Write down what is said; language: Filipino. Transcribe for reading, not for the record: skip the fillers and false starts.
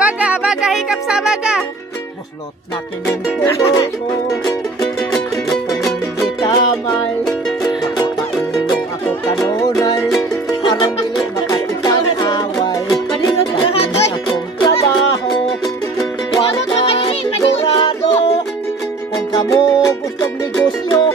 Abaga, hikap sa abaga. Muslot na kinungkulo ko. Kung di tamay, makapainom ako kanunay. Parang dili makatitang away. Paningot ka lahat, Dahil oy. akong trabaho, huwag ka sigurado. Kung kamo gustong negosyo,